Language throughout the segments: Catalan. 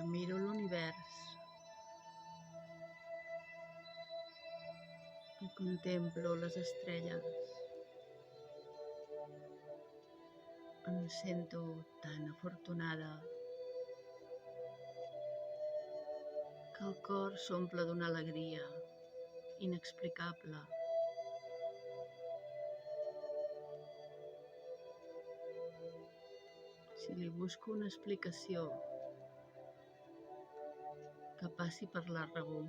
que miro l'univers i contemplo les estrelles, em sento tan afortunada que el cor s'omple d'una alegria inexplicable. Si li busco una explicació que passi per la raó,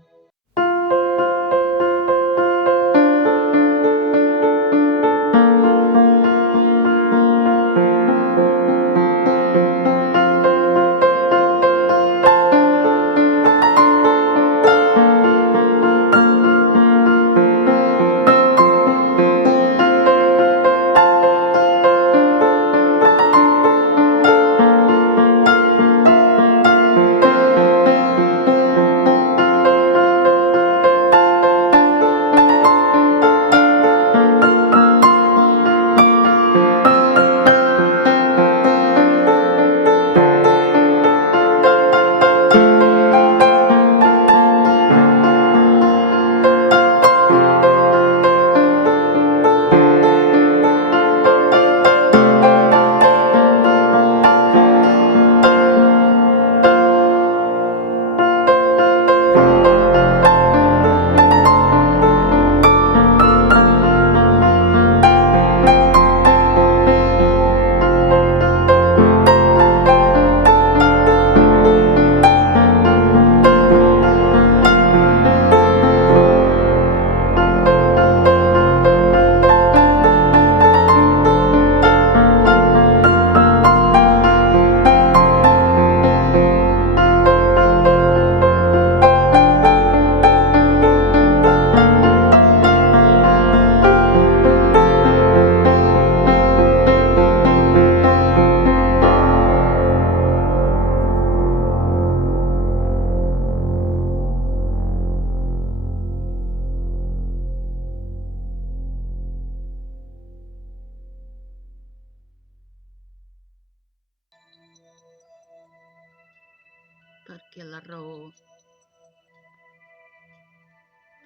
perquè la raó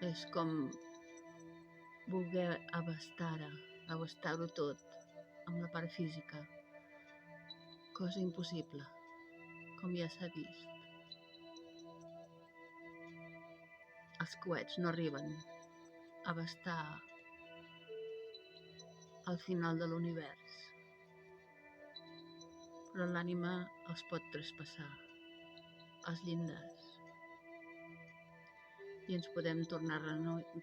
és com voler abastar-ho tot amb la part física, cosa impossible, com ja s'ha vist. Els coets no arriben a abastar al final de l'univers, però l'ànima els pot traspassar els llindars i ens podem tornar a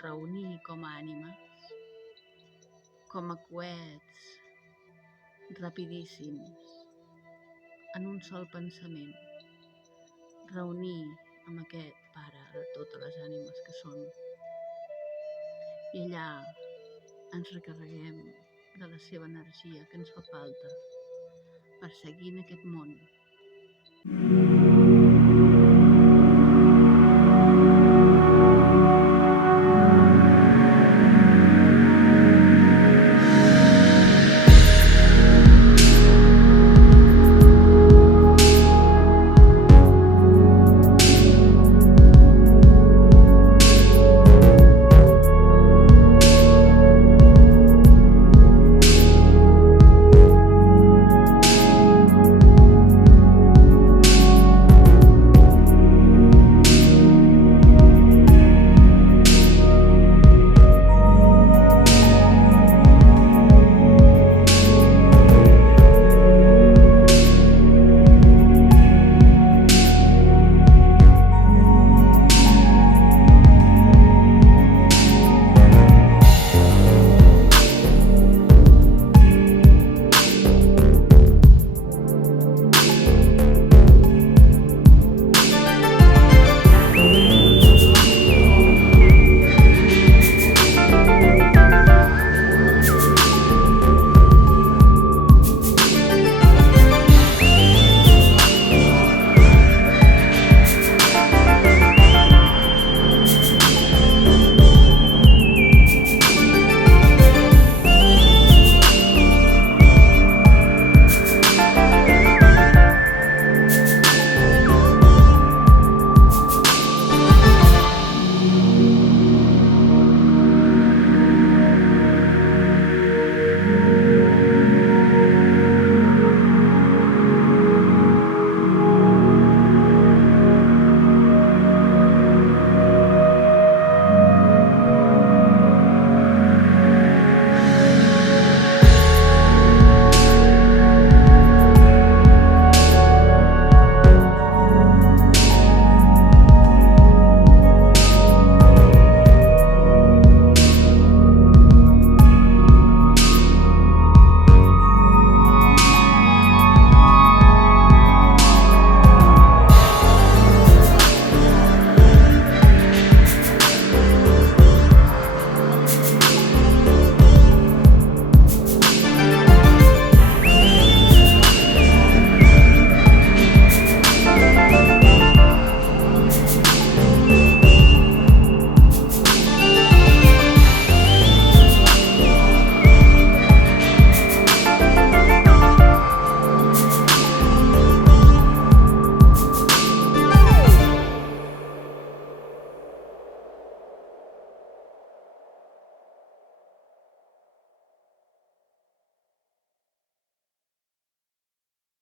reunir com a ànimes, com a coets rapidíssims, en un sol pensament, reunir amb aquest pare de totes les ànimes que són, i allà ens recarreguem de la seva energia que ens fa falta per seguir en aquest món.